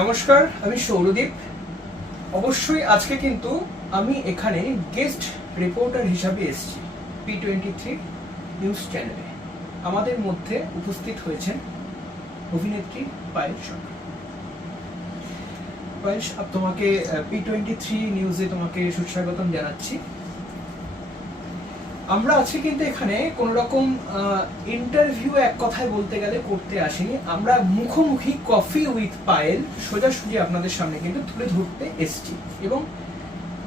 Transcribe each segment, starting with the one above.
নমস্কার, আমি সৌরদীপ। অবশ্যই আজকে কিন্তু আমি এখানে গেস্ট রিপোর্টার হিসাবে এসেছি পি টোয়েন্টি থ্রি নিউজ চ্যানেলে আমাদের মধ্যে উপস্থিত হয়েছেন অভিনেত্রী পায়েল সরকার। পায়েল তোমাকে পি টোয়েন্টি থ্রি নিউজে তোমাকে সুস্বাগতম জানাচ্ছি। আমরা আজকে কিন্তু এখানে কোন রকম ইন্টারভিউ এক কথায় বলতে গেলে করতে আসিনি। আমরা মুখোমুখি কফি উইথ পায়েল সোজাসুজি আপনাদের সামনে কিন্তু তুলে ধরতে এসেছি। এবং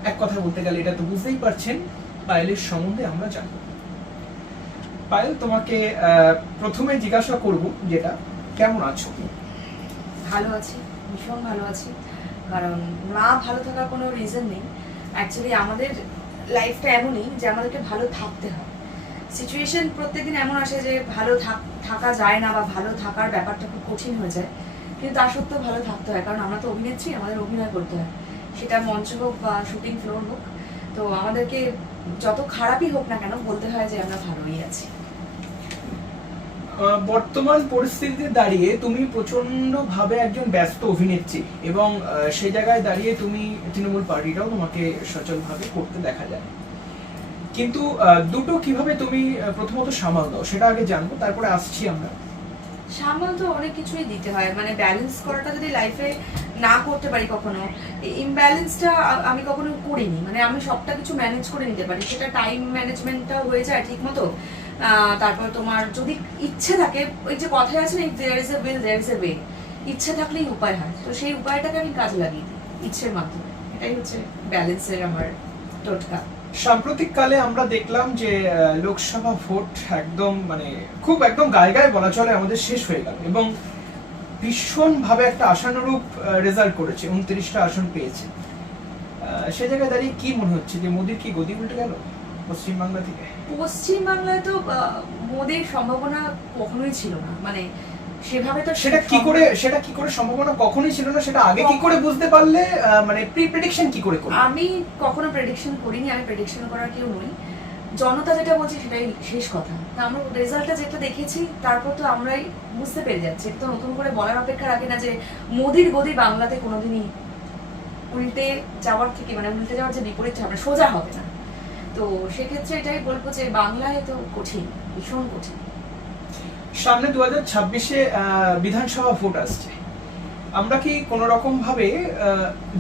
এক কথা বলতে গেলে এটা তো বুঝতেই পারছেন পায়েলের সম্বন্ধে আমরা জানব। পায়েল তোমাকে প্রথমে জিজ্ঞাসা করব যেটা, কেমন আছো? ভালো আছি, ভীষণ ভালো আছি। কারণ না ভালো থাকার কোনো রিজন নেই। অ্যাকচুয়ালি আমাদের লাইফটা এমনই যে আমাদেরকে ভালো থাকতে হয়। সিচুয়েশন প্রত্যেকদিন এমন আসে যে ভালো থাক- যায় না বা ভালো থাকার ব্যাপারটা খুব কঠিন হয়ে যায়। কিন্তু তা সত্ত্বেও ভালো থাকতে হয়। কারণ আমরা তো অভিনেত্রী, আমাদের অভিনয় করতে হয়। সেটা মঞ্চ হোক বা শুটিং ফ্লোর হোক। তো আমাদেরকে যত খারাপই হোক না কেন বলতে হয় যে আমরা ভালোই আছি। বর্তমান পরিস্থিতিতে দাঁড়িয়ে তুমি প্রচণ্ড ভাবে একজন ব্যস্ত অভিনেত্রী এবং সেই জায়গায় দাঁড়িয়ে তুমি তৃণমূল পার্টিটাও তোমাকে সচল ভাবে করতে দেখা যায়। কিন্তু দুটো কীভাবে তুমি প্রথমত সামাল দাও সেটা আগে জানব, তারপরে আসছি আমরা। সামাল তো অনেক কিছুই দিতে হয় মানে ব্যালেন্স করাটা যদি লাইফে না করতে পারি কখনো ইমব্যালেন্সটা আমি কখনো করিনি। মানে আমি সবটা কিছু ম্যানেজ করে নিতে পারি, সেটা টাইম ম্যানেজমেন্টটা হয়ে যায় ঠিক মতো তারপর তোমার যদি ইচ্ছে থাকে, ওই যে কথায় আছে না there is a will there is a way ইচ্ছে থাকলেই উপায় হয়। তো সেই উপায়টাকে আমি কাজে লাগিয়ে দিই, ইচ্ছের মাধ্যমে। এটাই হচ্ছে ব্যালেন্সের আমার টোটকা। সাম্প্রতিক কালে আমরা দেখলাম যে লোকসভা ভোট একদম মানে খুব একদম গায়ে গায়ে বলা চলে, আমাদের শেষ হয়ে গেল এবং ভীষণ ভাবে একটা আশানুরূপ রেজাল্ট করেছে, উনত্রিশটা আসন পেয়েছে। সে জায়গায় দাঁড়িয়ে কি মনে হচ্ছে? যে মোদির কি গদি উল্টে গেল? পশ্চিমবাংলা থেকে? পশ্চিমবাংলায় তো মোদির সম্ভাবনা কখনোই ছিল না। মানে সেভাবে তো সেটা কি করে সেটা কি করে সম্ভাবনা কখনোই ছিল না সেটা আগে কি করে বুঝতে পারলে মানে প্রি প্রেডিকশন কি করে করলে আমি কখনো প্রেডিকশন করিনি আমি প্রেডিকশন করার কেউ নই। জনতা যেটা বলছে সেটাই শেষ কথা। তা আমরা রেজাল্টটা যেটা দেখেছি তারপর তো আমরাই বুঝতে পেরে যাচ্ছি। তো নতুন করে বলার অপেক্ষা রাখে না যে মোদির গদি বাংলাতে কোনোদিনই উল্টে যাওয়ার থেকে মানে উল্টে যাওয়ার যে বিপরীত হবে সোজা হবে না। তো সেক্ষেত্রে এটাই বলব যে বাংলায় তো কঠিন ভীষণ কঠিন। সামনে দু হাজার ছাব্বিশে বিধানসভা ভোট আসছে। আমরা কি কোন রকম ভাবে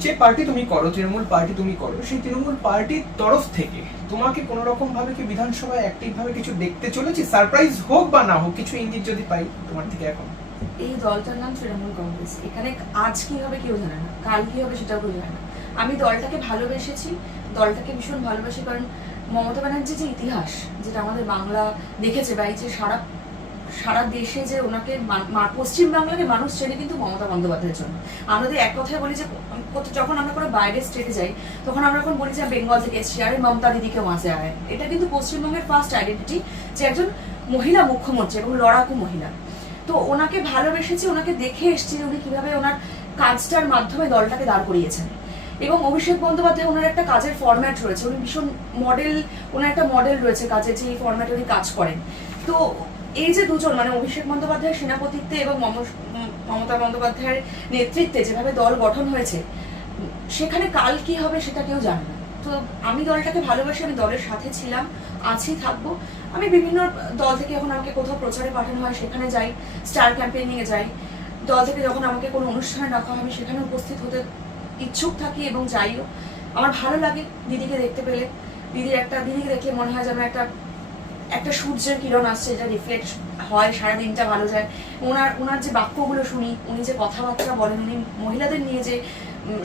যে পার্টি তুমি করো তৃণমূল পার্টি তুমি করো সেই তৃণমূল পার্টির তরফ থেকে তোমাকে কোন রকম ভাবে কি বিধানসভায় অ্যাক্টিভ ভাবে কিছু দেখতে চলেছি? সারপ্রাইজ হোক বা না হোক কিছু ইঙ্গিত যদি পাই তোমার থেকে এখন। এই দলটার নাম তৃণমূল কংগ্রেস। এখানে আজ কি হবে কেউ জানে না কাল কি হবে সেটাও কেউ জানে না। আমি দলটাকে ভালোবেসেছি দলটাকে ভীষণ ভালোবাসি, কারণ মমতা ব্যানার্জির যে ইতিহাস, যেটা আমাদের বাংলা দেখেছে বা এই যে সারা সারা দেশে যে ওনাকে পশ্চিম বাংলাকে মানুষ চেনে কিন্তু মমতা বন্দ্যোপাধ্যায়ের জন্য। আমরা এক কথায় বলি যে যখন আমরা কোনো বাইরের স্টেটে যাই, তখন আমরা এখন বলি যে বেঙ্গল থেকে এসেছি, আরে মমতা দিদিকে মাঝে আয়। এটা কিন্তু পশ্চিমবঙ্গের ফার্স্ট আইডেন্টিটি যে একজন মহিলা মুখ্যমন্ত্রী এবং লড়াকু মহিলা। তো ওনাকে ভালোবেসেছি, ওনাকে দেখে এসেছি উনি কীভাবে ওনার কাজটার মাধ্যমে দলটাকে দাঁড় করিয়েছেন। এবং অভিষেক বন্দ্যোপাধ্যায় ওনার একটা কাজের ফরম্যাট রয়েছে। উনি ভীষণ মডেল ওনার একটা মডেল রয়েছে কাজে যে এই ফরম্যাটে উনি কাজ করেন। তো এই যে দুজন মানে অভিষেক বন্দ্যোপাধ্যায়ের সেনাপতিত্বে এবং মম- মমতা বন্দ্যোপাধ্যায়ের নেতৃত্বে যেভাবে দল গঠন হয়েছে, সেখানে কাল কি হবে সেটা কেউ জানে না। তো আমি দলটাকে ভালোবাসি আমি দলের সাথে ছিলাম, আছি, থাকব। আমি বিভিন্ন দল থেকে যখন আমাকে কোথাও প্রচারে পাঠানো হয়, সেখানে যাই, স্টার ক্যাম্পেইনিংয়ে যাই। দল থেকে যখন আমাকে কোনো অনুষ্ঠানে ডাকা হয়, আমি সেখানে উপস্থিত হতে ইচ্ছুক থাকি এবং যাইও। আমার ভালো লাগে দিদিকে দেখতে পেলে। দিদির একটা, দিদিকে দেখলে মনে হয় যেন একটা একটা সূর্যের কিরণ আসছে যেটা রিফ্লেক্ট হয় সারা দিনটা ভালো যায়। ওনার ওনার যে বাক্যগুলো শুনি, উনি যে কথাবার্তা বলেন, উনি মহিলাদের নিয়ে যে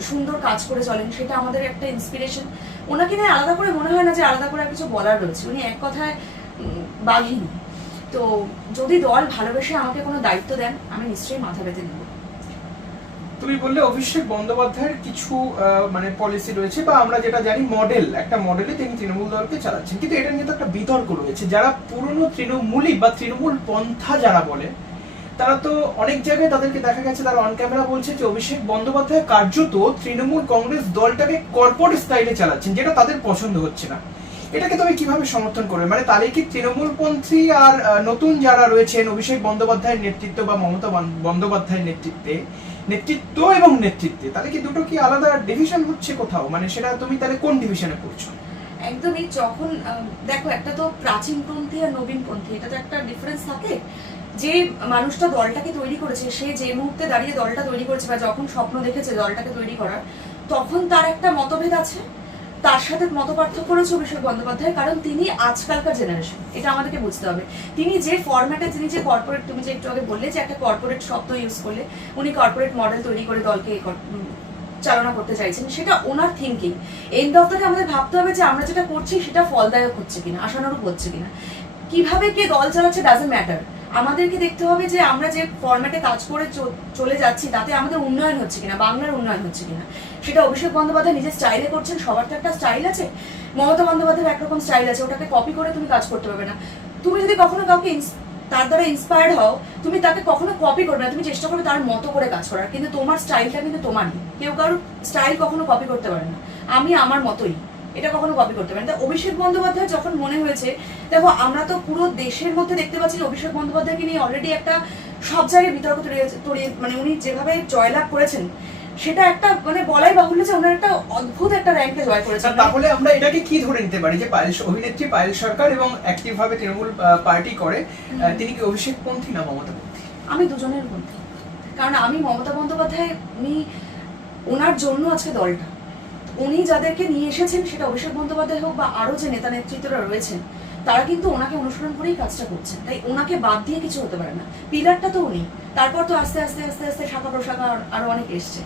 সুন্দর কাজ করে চলেন, সেটা আমাদের একটা ইন্সপিরেশন ওনাকে নিয়ে আলাদা করে মনে হয় না যে আলাদা করে আর কিছু বলার রয়েছে। উনি এক কথায় বাঘিনী। তো যদি দল ভালোবেসে আমাকে কোনো দায়িত্ব দেন, আমি নিশ্চয়ই মাথা পেতে নেব। তুমি বললে অভিষেক বন্দ্যোপাধ্যায়ের কিছু মানে পলিসি রয়েছে বা আমরা যেটা জানি মডেল একটা মডেলে তিনি তৃণমূল দলকে চালাচ্ছেন। কিন্তু এটা নিয়ে তো একটা বিতর্ক রয়েছে। যারা পুরনো তৃণমূলী বা তৃণমূল পন্থা যারা বলে, তারা তো অনেক জায়গায় তাদেরকে দেখা গেছে, তারা অন ক্যামেরা বলছে যে অভিষেক বন্দ্যোপাধ্যায় কার্যত তৃণমূল কংগ্রেস দলটাকে কর্পোরেট স্টাইলে চালাচ্ছেন, যেটা তাদের পছন্দ হচ্ছে না। এটাকে তুমি কীভাবে সমর্থন করবে? মানে তাহলে কি তৃণমূলপন্থী আর নতুন যারা রয়েছেন অভিষেক বন্দ্যোপাধ্যায়ের নেতৃত্ব বা মমতা বন্দ্যোপাধ্যায়ের নেতৃত্বে নেতৃত্ব এবং নেতৃত্বে, তাহলে কি দুটো কি আলাদা ডিভিশন হচ্ছে কোথাও? মানে সেটা তুমি তাহলে কোন ডিভিশনে পড়ছো? একদমই যখন দেখো একটা তো প্রাচীনপন্থী আর নবীনপন্থী এটা তো একটা ডিফারেন্স থাকে। যে মানুষটা দলটাকে তৈরি করেছে, সে যে মুহূর্তে দাঁড়িয়ে দলটা তৈরি করেছে বা যখন স্বপ্ন দেখেছে দলটাকে তৈরি করার, তখন তার একটা মতভেদ আছে। তার সাথে মত পার্থক্য রয়েছে অভিষেক বন্দ্যোপাধ্যায় কারণ তিনি আজকালকার জেনারেশন এটা আমাদেরকে বুঝতে হবে। তিনি যে ফরম্যাটে তিনি যে কর্পোরেট তুমি যে একটু আগে বললে যে একটা কর্পোরেট শব্দ ইউজ করলে, উনি কর্পোরেট মডেল তৈরি করে দলকে চালনা করতে চাইছেন, সেটা ওনার থিঙ্কিং এন্ড অফ আমাদের ভাবতে হবে যে আমরা যেটা করছি সেটা ফলদায়ক হচ্ছে কিনা, আশানুরূপ হচ্ছে কিনা। কীভাবে কে দল চালাচ্ছে ডাজেন্ট ম্যাটার আমাদেরকে দেখতে হবে যে আমরা যে ফরম্যাটে কাজ করে চলে যাচ্ছি, তাতে আমাদের উন্নয়ন হচ্ছে কিনা, বাংলার উন্নয়ন হচ্ছে কিনা। সেটা অভিষেক বন্দ্যোপাধ্যায় নিজের স্টাইলে করছেন, সবার তো একটা স্টাইল আছে। মমতা বন্দ্যোপাধ্যায়ের একরকম স্টাইল আছে, ওটাকে কপি করে তুমি কাজ করতে পারবে না। তুমি যদি কখনো কাউকে তার দ্বারা ইন্সপায়ার্ড হও, তুমি তাকে কখনো কপি করবে না, তুমি চেষ্টা করবে তার মতো করে কাজ করার। কিন্তু তোমার স্টাইলটা কিন্তু তোমারই। কেউ কারোর স্টাইল কখনো কপি করতে পারে না। আমি আমার মতোই। এটা কখনো কপি করতে পারে না তা অভিষেক বন্দ্যোপাধ্যায় যখন মনে হয়েছে দেখো আমরা তো পুরো দেশের মধ্যে দেখতে পাচ্ছি অভিষেক বন্দ্যোপাধ্যায়কে নিয়ে অলরেডি একটা সব জায়গায় বিতর্ক তৈরি- মানে উনি যেভাবে জয়লাভ করেছেন সেটা একটা মানে বলাই বাহুল্য যে ওনার একটা অদ্ভুত একটা র্যাঙ্কে জয় আচ্ছা, তাহলে আমরা এটাকে কি ধরে নিতে পারি? যে পায়েল অভিনেত্রী পায়েল সরকার এবং অ্যাক্টিভ ভাবে তৃণমূল পার্টি করে তিনি কি অভিষেক পন্থী না মমতা পন্থী? আমি দুজনের মধ্যে। কারণ আমি মমতা বন্দ্যোপাধ্যায় উনি ওনার জন্য আজকে দলটা। উনি যাদেরকে নিয়ে এসেছেন, সেটা অভিষেক বন্দ্যোপাধ্যায় হোক বা আরও যে নেতা নেতৃত্বরা রয়েছেন, তারা কিন্তু ওনাকে অনুসরণ করেই কাজটা করছেন। তাই ওনাকে বাদ দিয়ে কিছু হতে পারে না। পিলারটা তো উনি। তারপর তো আস্তে আস্তে আস্তে আস্তে শাখা প্রশাখা আর- অনেক এসছে।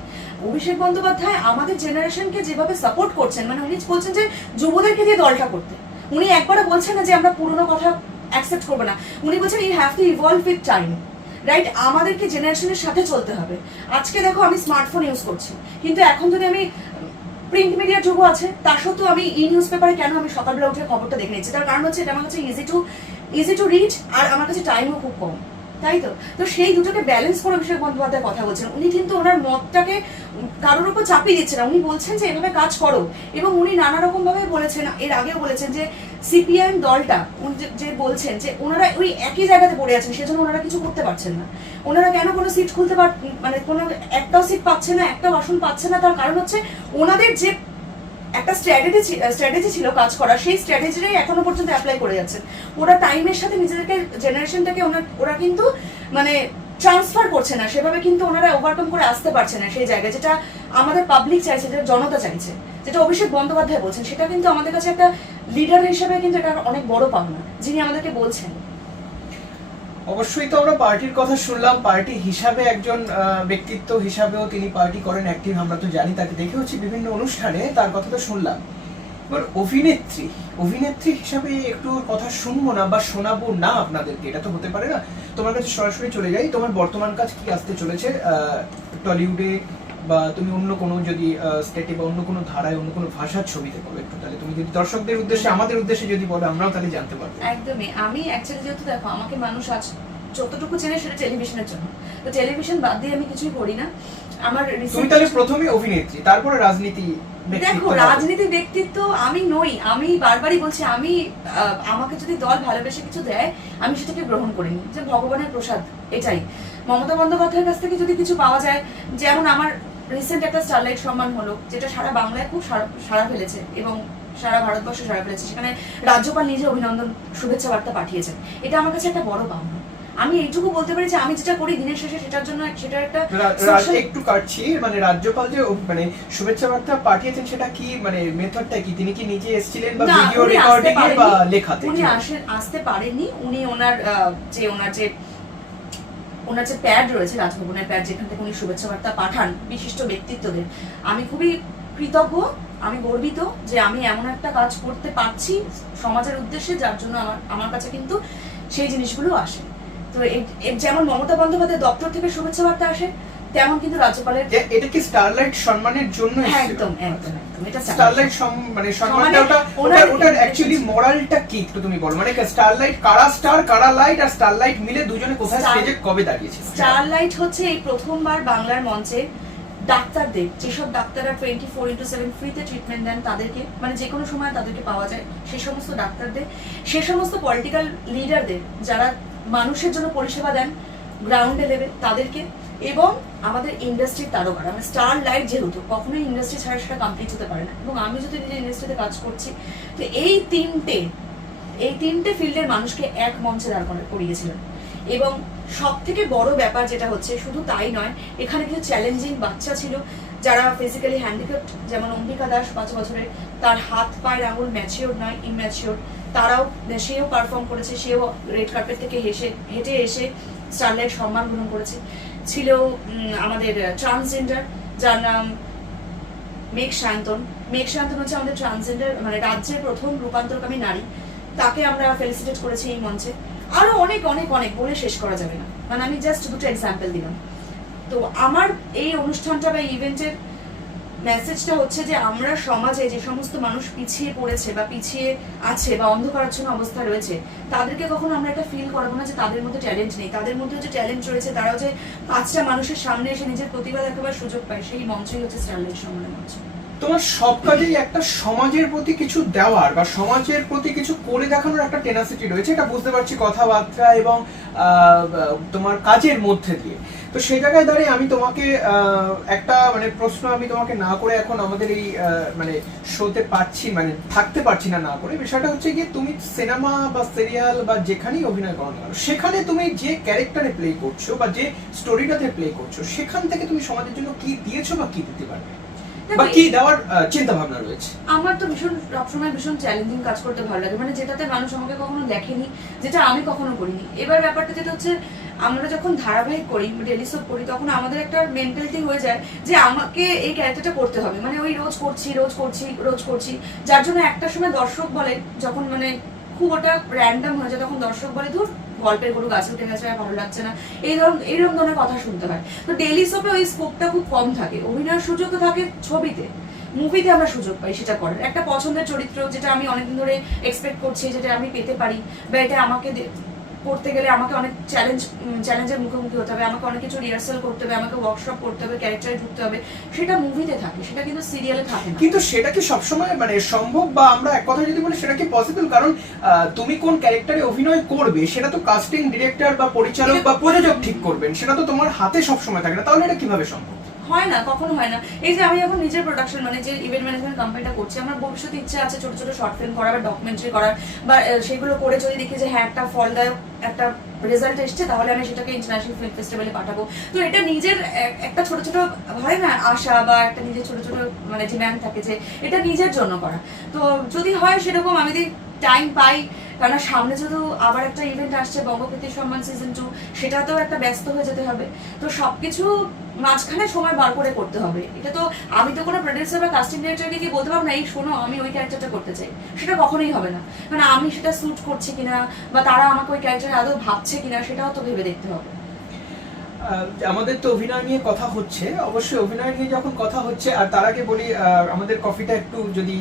অভিষেক বন্দ্যোপাধ্যায় আমাদের জেনারেশনকে যেভাবে সাপোর্ট করছেন মানে উনি বলছেন যে যুবদেরকে দিয়ে দলটা করতে। উনি একবারও বলছেন না যে আমরা পুরনো কথা অ্যাকসেপ্ট করব না। উনি বলছেন you have to evolve with time right আমাদেরকে জেনারেশনের সাথে চলতে হবে। আজকে দেখো আমি স্মার্টফোন ইউজ করছি। কিন্তু এখন যদি আমি প্রিন্ট মিডিয়ার যুগও আছে। তা সত্ত্বেও আমি ই নিউজ পেপারে কেন আমি সকালবেলা উঠে খবরটা দেখে নিচ্ছি তার কারণ হচ্ছে এটা আমার কাছে easy to easy to reach আর আমার কাছে টাইমও খুব কম। তাই তো? তো সেই দুটোকে ব্যালেন্স করে অভিষেক বন্দ্যোপাধ্যায় কথা বলছেন। উনি কিন্তু ওনার মতটাকে কারোর উপর চাপিয়ে দিচ্ছেন উনি বলছেন যে, এভাবে কাজ করো। এবং উনি নানা রকম ভাবে বলেছেন, এর আগেও বলেছেন যে, সিপিআইএম দলটা যে বলছেন যে, ওনারা ওই একই জায়গাতে পড়ে আছেন, সেজন্য ওনারা কিছু করতে পারছেন না। ওনারা কেন কোনো সিট খুলতে পার মানে কোনো একটাও সিট পাচ্ছে না, একটাও আসন পাচ্ছে না, তার কারণ হচ্ছে ওনাদের যে একটা স্ট্র্যাটেজি স্ট্র্যাটেজি ছিল কাজ করা সেই স্ট্র্যাটেজিটাই এখনও পর্যন্ত অ্যাপ্লাই করে যাচ্ছেন ওরা টাইমের সাথে নিজেদেরকে জেনারেশনটাকে ওরা কিন্তু মানে ট্রান্সফার করছে না। সেভাবে কিন্তু ওনারা ওভারকাম করে আসতে পারছে না সেই জায়গায়। যেটা আমাদের পাবলিক চাইছে, যেটা জনতা চাইছে, যেটা অভিষেক বন্দ্যোপাধ্যায় বলছেন, সেটা কিন্তু আমাদের কাছে একটা লিডার হিসেবে কিন্তু এটা অনেক বড় পাওনা, যিনি আমাদেরকে বলছেন। অবশ্যই তো আমরা পার্টির কথা শুনলাম। পার্টি হিসাবে একজন ব্যক্তিত্ব হিসাবেও তিনি পার্টি করেন অ্যাক্টিভ আমরা তো জানি, তাকে দেখে হচ্ছে বিভিন্ন অনুষ্ঠানে তার কথা তো শুনলাম। এবার অভিনেত্রী অভিনেত্রী হিসাবে একটু কথা শুনব না বা শোনাবো না আপনাদেরকে, এটা তো হতে পারে না? তোমার কাছে সরাসরি চলে যাই। তোমার বর্তমান কাজ কি আসতে চলেছে? টলিউডে বা তুমি অন্য কোনো যদি স্টেটে বা অন্য কোনো ধারায় অন্য কোনো ভাষার ছবিতে বলো একটু তাহলে তুমি যদি দর্শকদের উদ্দেশ্যে আমাদের উদ্দেশ্যে যদি বলো আমরাও তাহলে জানতে পারব। একদমই। আমি অ্যাকচুয়ালি যেহেতু দেখো আমাকে মানুষ আজ যতটুকু চেনে সেটা টেলিভিশনের জন্য। তো টেলিভিশন বাদ দিয়ে আমি কিছুই করি না। আমার তুমি তাহলে প্রথমে অভিনেত্রী তারপরে রাজনীতি দেখো রাজনীতি ব্যক্তিত্ব আমি নই। আমি বারবারই বলছি আমি আমাকে যদি দল ভালোবেসে কিছু দেয় আমি সেটাকে গ্রহণ করিনি। যে ভগবানের প্রসাদ এটাই। মমতা বন্দ্যোপাধ্যায়ের কাছ থেকে যদি কিছু পাওয়া যায় যেমন আমার রিসেন্ট একটা স্টারলাইট সম্মান হলো যেটা সারা বাংলায় খুব সারা ফেলেছে এবং সারা ভারতবর্ষে সারা ফেলেছে। সেখানে রাজ্যপাল নিজে অভিনন্দন শুভেচ্ছা বার্তা পাঠিয়েছেন। এটা আমার কাছে একটা বড় পাওনা। আমি এইটুকু বলতে পারি যে আমি যেটা করি দিনের শেষে সেটার জন্য সেটা একটা একটু কাটছি মানে রাজ্যপাল যে মানে শুভেচ্ছা বার্তা পাঠিয়েছেন সেটা কি মানে মেথডটা কি? তিনি কি নিজে এসেছিলেন বা ভিডিও রেকর্ডিং বা লেখাতে? উনি আসতে পারেননি। উনি ওনার যে ওনার যে ওনার যে প্যাড রয়েছে, রাজভবনের প্যাড যেখান থেকে উনি শুভেচ্ছা বার্তা পাঠান বিশিষ্ট ব্যক্তিত্বদের, আমি খুবই কৃতজ্ঞ, আমি গর্বিত যে আমি এমন একটা কাজ করতে পারছি সমাজের উদ্দেশ্যে, যার জন্য আমার আমার কাছে কিন্তু সেই জিনিসগুলো আসে। তো যেমন মমতা বন্দ্যোপাধ্যায় দপ্তর থেকে শুভেচ্ছা বার্তা আসে তেমন কিন্তু রাজ্যপালের এটা কি স্টারলাইট সম্মানের জন্য হ্যাঁ, একদম একদম একদম এটা স্টারলাইট মানে সম্মানটা মানে ওটা ওটার অ্যাকচুয়ালি মোরালটা কি একটু তুমি বলো? মানে স্টারলাইট কারা স্টার কারা লাইট আর স্টারলাইট মিলে দুজনে কোথায় স্টেজে কবে দাঁড়িয়েছিল স্টারলাইট হচ্ছে এই প্রথমবার বাংলার মঞ্চে ডাক্তারদের যেসব ডাক্তাররা টোয়েন্টি ফোর ইন্টু সেভেন ফ্রিতে ট্রিটমেন্ট দেন তাদেরকে মানে যে কোনো সময় তাদেরকে পাওয়া যায় সেই সমস্ত ডাক্তারদের সে সমস্ত পলিটিক্যাল লিডারদের যারা মানুষের জন্য পরিষেবা দেন গ্রাউন্ডে লেভেল তাদেরকে এবং আমাদের ইন্ডাস্ট্রির তারকারা মানে স্টার লাইট যেহেতু, কখনোই ইন্ডাস্ট্রি ছাড়া সেটা কমপ্লিট হতে পারে না। এবং আমি যদি নিজের ইন্ডাস্ট্রিতে কাজ করছি, তো এই তিনটে এই তিনটে ফিল্ডের মানুষকে এক মঞ্চে দাঁড় করা- করিয়েছিলেন। এবং সব থেকে বড় ব্যাপার যেটা হচ্ছে, শুধু তাই নয়, এখানে কিছু চ্যালেঞ্জিং বাচ্চা ছিল, যারা ফিজিক্যালি হ্যান্ডিক্যাপ্ট যেমন অম্বিকা দাস পাঁচ বছরের তার হাত পায়ের আঙুল ম্যাচিওর নয় ইম্যাচিওর তারাও, সেও পারফর্ম করেছে, সেও রেড কার্পেট থেকে হেসে, হেঁটে এসে স্টারলাইট সম্মান গ্রহণ করেছে। ছিল আমাদের ট্রান্সজেন্ডার যার নাম মেঘ সায়ন্তন মেঘ সায়ন্তন হচ্ছে আমাদের ট্রান্সজেন্ডার মানে রাজ্যের প্রথম রূপান্তরকামী নারী। তাকে আমরা ফেলিসিটেট করেছি এই মঞ্চে। আরও অনেক অনেক অনেক বলে শেষ করা যাবে না। মানে আমি জাস্ট দুটো এক্সাম্পল দিলাম। তো আমার এই অনুষ্ঠানটা বা ইভেন্টের মেসেজটা হচ্ছে যে আমরা সমাজে যে সমস্ত মানুষ পিছিয়ে পড়েছে বা পিছিয়ে আছে বা অন্ধকারাচ্ছন্ন অবস্থায় রয়েছে, তাদেরকে কখনো আমরা একটা ফিল করাবো না যে তাদের মধ্যে ট্যালেন্ট নেই। তাদের মধ্যে যে ট্যালেন্ট রয়েছে, তারাও যে পাঁচটা মানুষের সামনে এসে নিজের প্রতিভা দেখাবার সুযোগ পায়, সেই মঞ্চই হচ্ছে স্টারলাইট সম্মানের মঞ্চ। তোমার সব কাজেই একটা সমাজের প্রতি কিছু দেওয়ার বা সমাজের প্রতি কিছু করে দেখানোর একটা টেনাসিটি রয়েছে, এটা বুঝতে পারছি কথাবার্তা এবং তোমার কাজের মধ্যে দিয়ে। তো সেই জায়গায় দাঁড়িয়ে আমি তোমাকে একটা মানে প্রশ্ন আমি তোমাকে না করে এখন আমাদের এই মানে শোতে পারছি মানে থাকতে পারছি না না করে বিষয়টা হচ্ছে গিয়ে তুমি সিনেমা বা সিরিয়াল বা যেখানেই অভিনয় করো না সেখানে তুমি যে ক্যারেক্টারে প্লে করছ বা যে স্টোরিটাতে প্লে করছ সেখান থেকে তুমি সমাজের জন্য কি দিয়েছ বা কি দিতে পারবে? বা কি দেওয়ার চিন্তা ভাবনা রয়েছে? আমার তো ভীষণ সবসময় ভীষণ চ্যালেঞ্জিং কাজ করতে ভালো লাগে মানে যেটাতে মানুষ আমাকে কখনো দেখেনি যেটা আমি কখনো করিনি। এবার ব্যাপারটা যেটা হচ্ছে আমরা যখন ধারাবাহিক করি ডেলিসোপ করি, তখন আমাদের একটা মেন্টালিটি হয়ে যায় যে আমাকে এই ক্যারেক্টারটা করতে হবে। মানে ওই রোজ করছি রোজ করছি রোজ করছি। যার জন্য একটা সময় দর্শক বলে, যখন মানে খুব ওটা র্যান্ডাম হয়ে যায়, তখন দর্শক বলে, ধর গল্পের গরু গাছে উঠে গেছে ভালো লাগছে না। এই ধরন, এইরকম ধরনের কথা শুনতে হয়। তো ডেলি সোপে ওই স্কোপটা খুব কম থাকে। অভিনয়ের সুযোগ তো থাকে ছবিতে। মুভিতে আমরা সুযোগ পাই সেটা করার। একটা পছন্দের চরিত্র যেটা আমি অনেকদিন ধরে এক্সপেক্ট করছি, যেটা আমি পেতে পারি, বা এটা আমাকে করতে গেলে আমাকে অনেক চ্যালেঞ্জ চ্যালেঞ্জের মুখোমুখি হতে হবে আমাকে অনেক কিছু রিহার্সাল করতে হবে আমাকে ওয়ার্কশপ করতে হবে ক্যারেক্টারে ঢুকতে হবে সেটা মুভিতে থাকে সেটা কিন্তু সিরিয়ালে থাকে না। কিন্তু সেটা কি সবসময় মানে সম্ভব বা আমরা এক কথা যদি বলি সেটা কি পসিবল কারণ আহ, তুমি কোন ক্যারেক্টারে অভিনয় করবে সেটা তো কাস্টিং ডিরেক্টর বা পরিচালক বা প্রযোজক ঠিক করবেন সেটা তো তোমার হাতে সবসময় থাকে না তাহলে এটা কীভাবে সম্ভব? হয় না, কখনো হয় না। এই যে আমি এখন নিজের প্রোডাকশন মানে যে ইভেন্ট ম্যানেজমেন্ট কোম্পানিটা করছি, আমার ভবিষ্যতে ইচ্ছা আছে ছোট ছোট শর্ট ফিল্ম করার বা ডকুমেন্টারি করার বা সেগুলো করে যদি দেখি যে হ্যাঁ একটা ফলদায়ক একটা রেজাল্ট এসছে, তাহলে আমি সেটাকে ইন্টারন্যাশনাল ফিল্ম ফেস্টিভ্যালে পাঠাবো। তো এটা নিজের একটা ছোট ছোট হয় না, আশা বা একটা নিজের ছোট ছোট মানে ডিম্যান্ড থাকে যে, এটা নিজের জন্য করা। তো যদি হয় সেরকম আমি যদি টাইম পাই। কারণ সামনে যদি আবার একটা ইভেন্ট আসছে বঙ্গকৃতি সম্মান সিজন টু সেটাতেও একটা ব্যস্ত হয়ে যেতে হবে। তো সবকিছু মাঝখানে সময় বার করে করতে হবে। এটা তো আমি তো কোনো প্রডিউসার বা কাস্টিং ডিরেক্টরকে গিয়ে বলতে পারব না, এই শোনো, আমি ওই ক্যারেক্টারটা করতে চাই। সেটা কখনোই হবে না। মানে আমি সেটা স্যুট করছি কিনা বা তারা আমাকে ওই ক্যারেক্টারে আদৌ ভাবছে কিনা, সেটাও তো ভেবে দেখতে হবে। আমাদের তো অভিনয় নিয়ে কথা হচ্ছে। অবশ্যই অভিনয় নিয়ে যখন কথা হচ্ছে, আর তার আগে বলি আমাদের কফিটা একটু যদি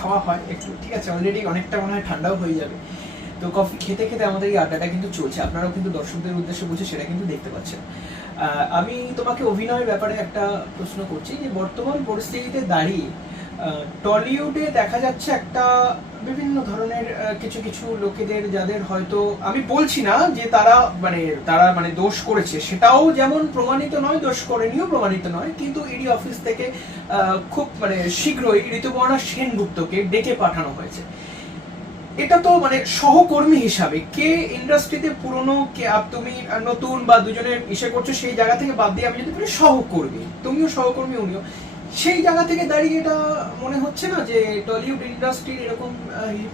খাওয়া হয়, একটু, ঠিক আছে অলরেডি অনেকটা মনে হয় ঠান্ডাও হয়ে যাবে। তো কফি খেতে খেতে আমাদের এই আড্ডাটা কিন্তু চলছে। আপনারাও কিন্তু দর্শকদের উদ্দেশ্যে বুঝে সেটা কিন্তু দেখতে পাচ্ছেন। আমি তোমাকে অভিনয়ের ব্যাপারে একটা প্রশ্ন করছি যে, বর্তমান পরিস্থিতিতে দাঁড়িয়ে টলিউডে দেখা যাচ্ছে একটা বিভিন্ন ধরনের কিছু কিছু লোকেদের যাদের হয়তো, আমি বলছি না যে তারা মানে তারা মানে দোষ করেছে, সেটাও যেমন প্রমাণিত নয়, দোষ করেনিও প্রমাণিত নয়, কিন্তু ইডি অফিস থেকে খুব মানে শীঘ্রই ঋতুপর্ণা সেনগুপ্তকে ডেকে পাঠানো হয়েছে। এটা তো মানে সহকর্মী হিসাবে, কে ইন্ডাস্ট্রিতে পুরনো, কে তুমি নতুন বা দুজনের ইসে করছ সেই জায়গা থেকে বাদ দিয়ে আমি যদি বলি সহকর্মী, তুমিও সহকর্মী, উনিও। সেই জায়গা থেকে দাঁড়িয়ে এটা মনে হচ্ছে না যে টলিউড ইন্ডাস্ট্রির এরকম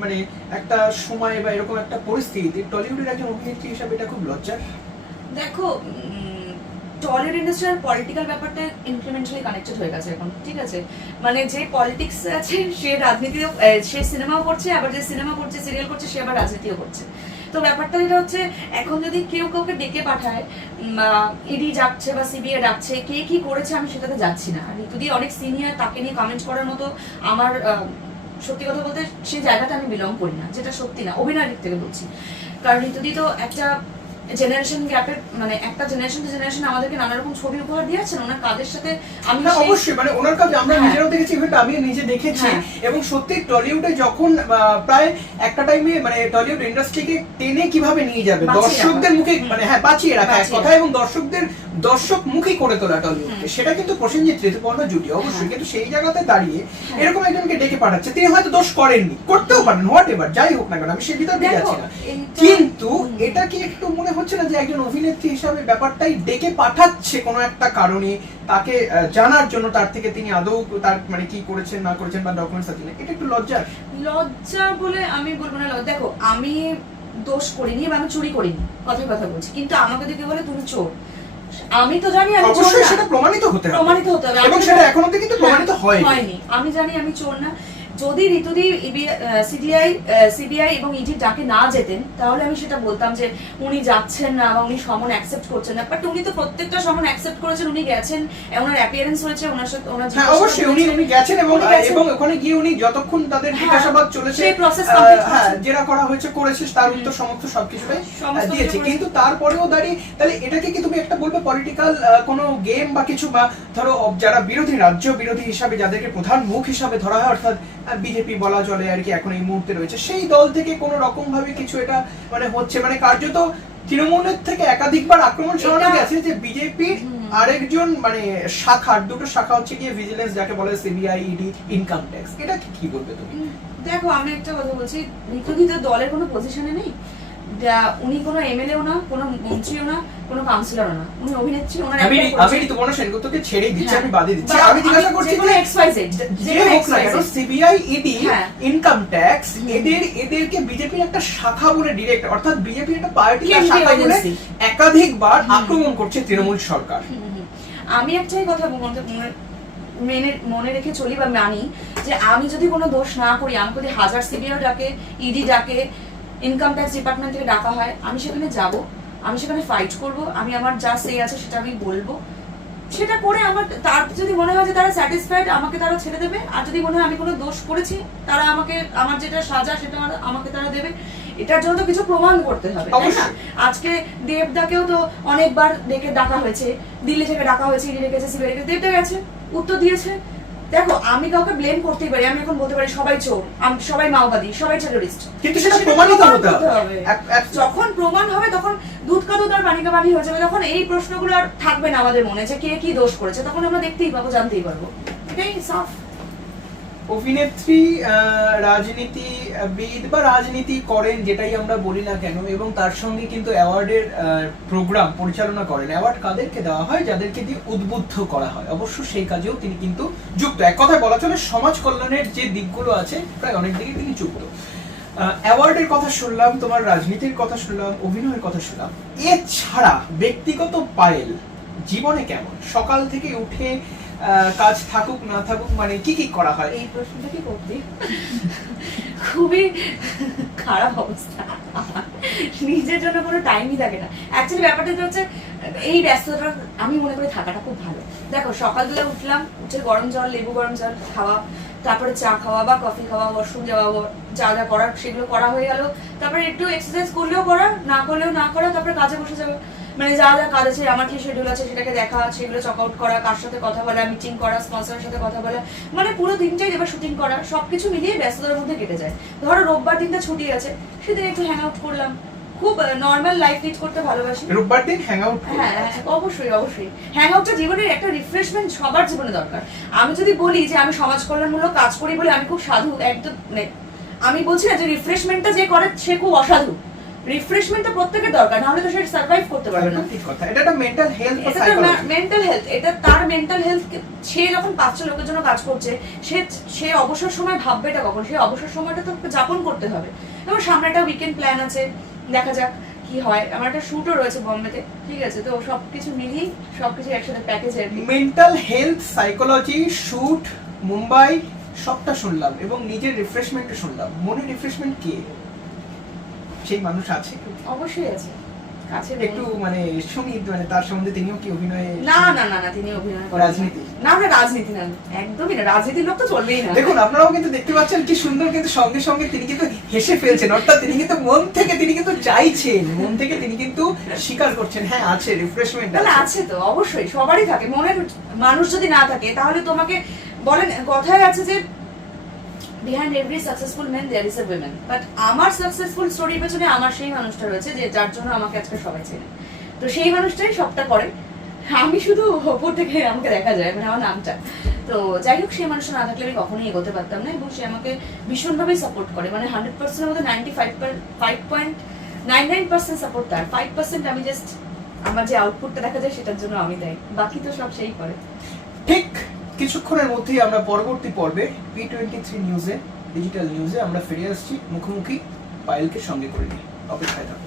মানে একটা সময় বা এরকম একটা পরিস্থিতি? টলিউডের একজন অভিনেত্রী হিসাবে এটা খুব লজ্জার। দেখো টলিউড ইন্ডাস্ট্রি আর পলিটিক্যাল ব্যাপারটা ইনক্রিমেন্টালি কানেক্টেড হয়ে গেছে এখন, ঠিক আছে? মানে যে পলিটিক্স আছে, সে রাজনীতিও সে সিনেমাও করছে, আবার যে সিনেমা করছে সিরিয়াল করছে, সে আবার রাজনীতিও করছে। তো ব্যাপারটা যেটা হচ্ছে, এখন যদি কেউ কাউকে ডেকে পাঠায় ইডি যাচ্ছে বা সিবিআই ডাকছে, কে কি করেছে আমি সেটাতে যাচ্ছি না। যদি অনেক সিনিয়র তাকে নিয়ে কমেন্ট করার মতো আমার সত্যি কথা বলতে সেই জায়গাটা আমি বিলং করি না, যেটা সত্যি না, অভিনয় দিক থেকে বলছি। কারণ ঋতুদি তো একটা জেনারেশন গ্যাপের মানে একটা জেনারেশন টু জেনারেশন আমাদেরকে নানা রকম ছবি উপহার দিয়েছেন ওনার কাজের সাথে আমি অবশ্যই মানে ওনার কাছে আমরা হ্যাঁ। নিজেরাও দেখেছি ইভেন্ট আমি নিজে দেখেছি হ্যাঁ। এবং সত্যি টলিউডে যখন প্রায় একটা টাইমে মানে টলিউড ইন্ডাস্ট্রিকে টেনে কীভাবে নিয়ে যাবে দর্শকদের মুখে মানে হ্যাঁ বাঁচিয়ে রাখা এক কথা এবং দর্শকদের দর্শক মুখী করে তোলা টলিউডকে সেটা কিন্তু প্রসেনজিৎ ঋতুপর্ণ জুটি অবশ্যই। হ্যাঁ। কিন্তু সেই জায়গাতে দাঁড়িয়ে হ্যাঁ। এরকম একজনকে ডেকে পাঠাচ্ছে তিনি হয়তো দোষ করেননি। করতেও পারেন হোয়াট এভার যাই হোক না কেন আমি সে ভিতরে দেখো, যাচ্ছি না। কিন্তু এটা কি একটু মনে হচ্ছে না যে একজন অভিনেত্রী হিসাবে ব্যাপারটাই ডেকে পাঠাচ্ছে কোনো একটা কারণে? তাকে জানার জন্য তার থেকে তিনি আদৌ তার মানে কি করেছেন না করেছেন বা ডকুমেন্টস আছে না এটা একটু লজ্জা। লজ্জা বলে আমি বলব না লজ্জা। দেখো আমি দোষ করিনি বা আমি চুরি করিনি কথার কথা বলছি। কিন্তু আমাকে দেখে বলে তুমি চোর। আমি তো জানি আমি চোর অবশ্যই সেটা প্রমাণিত হতে হবে। প্রমাণিত হতে হবে। এবং সেটা এখনও কিন্তু প্রমাণিত হ্যাঁ, হয়নি। হয়নি। আমি জানি আমি চোর না। যদি ঋতুদি সিবিআই সিবিআই এবং ইডি ডাকে না যেতেন তাহলে আমি সেটা বলতাম যে উনি যাচ্ছেন না বা উনি সমন অ্যাকসেপ্ট করছেন না। বাট উনি তো প্রত্যেকটা সমন অ্যাকসেপ্ট করেছেন উনি গেছেন ওনার অ্যাপিয়ারেন্স হয়েছে ওনার সাথে ওনার হ্যাঁ অবশ্যই উনি উনি গেছেন এবং এবং ওখানে গিয়ে উনি যতক্ষণ তাদের হ্যাঁ, জিজ্ঞাসাবাদ চলেছে সেই complete হ্যাঁ যেটা করা হয়েছে করেছে তার উত্তর সমস্ত সবকিছুটাই দিয়েছে। কিন্তু তারপরেও দাঁড়িয়ে তাহলে এটাকে কি তুমি একটা বলবে পলিটিক্যাল কোনো গেম বা কিছু বা ধরো যারা বিরোধী রাজ্য বিরোধী হিসাবে যাদেরকে প্রধান মুখ হিসাবে ধরা হয় অর্থাৎ বিজেপি বলা চলে আর কি এখন এই মুহূর্তে রয়েছে। সেই দল থেকে কোনো রকম ভাবে কিছু এটা মানে হচ্ছে মানে কার্যত তৃণমূলের থেকে একাধিকবার আক্রমণ এটা- গেছে যে বিজেপির আরেকজন মানে শাখার দুটো শাখা হচ্ছে গিয়ে ভিজিলেন্স যাকে বলে সিবিআই ইডি ইনকাম ট্যাক্স এটা কি বলবে তুমি? দেখো আমি একটা কথা বলছি ঋতুদি তো দলের কোনো পজিশনে নেই? উনি কোনো এমএলএও না কোনো মন্ত্রীও না কোনো কাউন্সিলরও না উনি অভিনেত্রী ওনার আমি আমি। ঋতুপর্ণ সেনগুপ্তকে ছেড়েই দিচ্ছি হ্যাঁ। আমি বাদে দিচ্ছি আমি জিজ্ঞাসা করছি যেকোনো যে XYZ, যে হোক না কেন সিবিআই ইডি। ইনকাম ট্যাক্স এদের এদেরকে বিজেপির একটা শাখা বলে ডিরেক্ট অর্থাৎ বিজেপির একটা পার্টি শাখা বলে একাধিকবার আক্রমণ করছে তৃণমূল সরকার। আমি একটাই কথা মনে- মনে- মেনে মনে রেখে চলি বা মানি যে আমি যদি কোনো দোষ না করি আমাকে যদি হাজার সিবিআই ডাকে ইডি ডাকে ইনকাম ট্যাক্স ডিপার্টমেন্ট থেকে ডাকা হয় আমি সেখানে যাব আমি সেখানে ফাইট করব আমি আমার যা সে আছে সেটা আমি বলব। সেটা করে আমার তার যদি মনে হয় যে তারা স্যাটিসফাইড আমাকে তারা ছেড়ে দেবে। আর যদি মনে হয় আমি কোনো দোষ করেছি তারা আমাকে আমার যেটা সাজা সেটা আমাকে তারা দেবে। এটার জন্য তো কিছু প্রমাণ করতে হবে। আজকে দেবদাকেও তো অনেকবার ডেকে ডাকা হয়েছে দিল্লি থেকে ডাকা হয়েছে ইডি রেখেছে সিবিআই রেখেছে দেবদা গেছে উত্তর দিয়েছে। দেখো আমি কাউকে ব্লেম করতেই পারি আমি এখন বলতে পারি সবাই চোর সবাই মাওবাদী সবাই টেরোরিস্ট কিন্তু সেটা প্রমাণিত প্রমাণ হতে হবে। যখন প্রমাণ হবে তখন দুধ কা তার আর পানি কা পানি হয়ে যাবে তখন এই প্রশ্নগুলো আর থাকবে না আমাদের মনে যে কে কি দোষ করেছে তখন আমরা দেখতেই পাবো জানতেই পারব। এটাই সাফ অভিনেত্রী রাজনীতিবিদ বা রাজনীতি করেন যেটাই আমরা বলি না কেন, এবং তার সঙ্গে কিন্তু অ্যাওয়ার্ডের প্রোগ্রাম পরিচালনা করেন। অ্যাওয়ার্ড কাদেরকে দেওয়া হয়? যাদেরকে দিয়ে উদ্বুদ্ধ করা হয়। অবশ্য সেই কাজেও তিনি কিন্তু যুক্ত। এক কথায় বলা চলে, সমাজ কল্যাণের যে দিকগুলো আছে, প্রায় অনেক দিকে তিনি যুক্ত। অ্যাওয়ার্ডের কথা শুনলাম, তোমার রাজনীতির কথা শুনলাম, অভিনয়ের কথা শুনলাম। এছাড়া ব্যক্তিগত পায়েল জীবনে কেমন? সকাল থেকে উঠে কাজ থাকুক, না থাকুক মানে কি কি করা হয়? এই প্রশ্নটা কি করতে খুবই খারাপ অবস্থা। নিজের জন্য কোনো টাইমই থাকে না। অ্যাকচুয়ালি ব্যাপারটা হচ্ছে এই ব্যস্ততা আমি মনে করি থাকাটা খুব ভালো। দেখো সকালবেলা উঠলাম, উঠে গরম জল, লেবু গরম জল খাওয়া, তারপরে চা খাওয়া বা কফি খাওয়া ওয়াশরুম যাওয়া যা যা করার, সেগুলো করা হয়ে গেল। তারপরে একটু এক্সারসাইজ করলেও করা না করলেও না করা তারপরে কাজে বসে যাবে। মানে যা যা কাজ আছে আমার কি শিডিউল আছে সেটাকে দেখা সেগুলো চক আউট করা কার সাথে কথা বলা মিটিং করা স্পন্সরের সাথে কথা বলা মানে পুরো দিনটাই এবার শুটিং করা সবকিছু মিলিয়ে ব্যস্ততার মধ্যে কেটে যায়। ধরো রোববার দিনটা ছুটি আছে সেদিন একটু হ্যাং আউট করলাম। খুব নর্মাল লাইফ লিড করতে ভালোবাসি। রোববার দিন হ্যাং আউট হ্যাঁ হ্যাঁ, অবশ্যই অবশ্যই। হ্যাং আউটটা জীবনের একটা রিফ্রেশমেন্ট সবার জীবনে দরকার। আমি যদি বলি যে আমি সমাজ কল্যাণমূলক কাজ করি বলে আমি খুব সাধু একদম মানে আমি বলছি না যে রিফ্রেশমেন্টটা যে করে সে খুব অসাধু। রিফ্রেশমেন্টটা প্রত্যেকের দরকার নাহলে তো সে সার্ভাইভ করতে পারবে না। ঠিক কথা। এটা একটা মেন্টাল হেলথ এটা মেন্টাল হেলথ এটা তার মেন্টাল হেলথ সে যখন পাঁচটা লোকের জন্য কাজ করছে সে সে অবসর সময় ভাববে এটা কখন? সে অবসর সময়টা তো যাপন করতে হবে। এবং সামনে একটা উইকেন্ড প্ল্যান আছে দেখা যাক কি হয়। আমার একটা শুটও রয়েছে বম্বেতে ঠিক আছে? তো সবকিছু মিলিয়ে সবকিছু একসাথে প্যাকেজে mental health psychology shoot Mumbai সবটা শুনলাম এবং নিজের রিফ্রেশমেন্টও শুনলাম। মনের রিফ্রেশমেন্ট কে? সেই মানুষ আছে। অবশ্যই আছে। কাছে একটু মানে শুনি মানে তার সম্বন্ধে তিনিও কি অভিনয়ে না না না না তিনি অভিনয় রাজনীতি? না না রাজনীতি না একদমই না রাজনীতির লোক তো চলবেই না। দেখুন আপনারাও কিন্তু দেখতে পাচ্ছেন কি সুন্দর কিন্তু সঙ্গে সঙ্গে তিনি কিন্তু হেসে ফেলছেন অর্থাৎ তিনি কিন্তু মন থেকে তিনি কিন্তু চাইছেন মন থেকে তিনি কিন্তু স্বীকার করছেন হ্যাঁ আছে রিফ্রেশমেন্ট আছে তো অবশ্যই সবারই থাকে মনের মানুষ যদি না থাকে তাহলে তোমাকে বলেন কথায় আছে যে behind every successful man there is a women but আমার সাকসেসফুল স্টোরির পেছনে আমার সেই মানুষটা রয়েছে যে যার জন্য আমাকে আজকে সবাই চেনে। তো সেই মানুষটাই সবটা করে। আমি শুধু ওপর থেকে আমাকে দেখা যায় মানে আমার নামটা। তো যাই হোক, সেই মানুষটা না থাকলে আমি কখনোই এগোতে পারতাম না এবং সে আমাকে ভীষণভাবে সাপোর্ট করে। মানে হান্ড্রেড পার্সেন্টের মধ্যে ninety five five point nine nine percent support তার। ফাইভ পার্সেন্ট আমি জাস্ট আমার যে আউটপুটটা দেখা যায়, সেটার জন্য আমি দেয়। বাকি তো সব সেই করে। ঠিক। কিছুক্ষণের মধ্যেই আমরা পরবর্তী পর্বে পি টোয়েন্টি থ্রি নিউজে ডিজিটাল নিউজে আমরা ফিরে আসছি। মুখোমুখি পায়েলকে সঙ্গে করে নিয়ে। অপেক্ষায় থাকুন।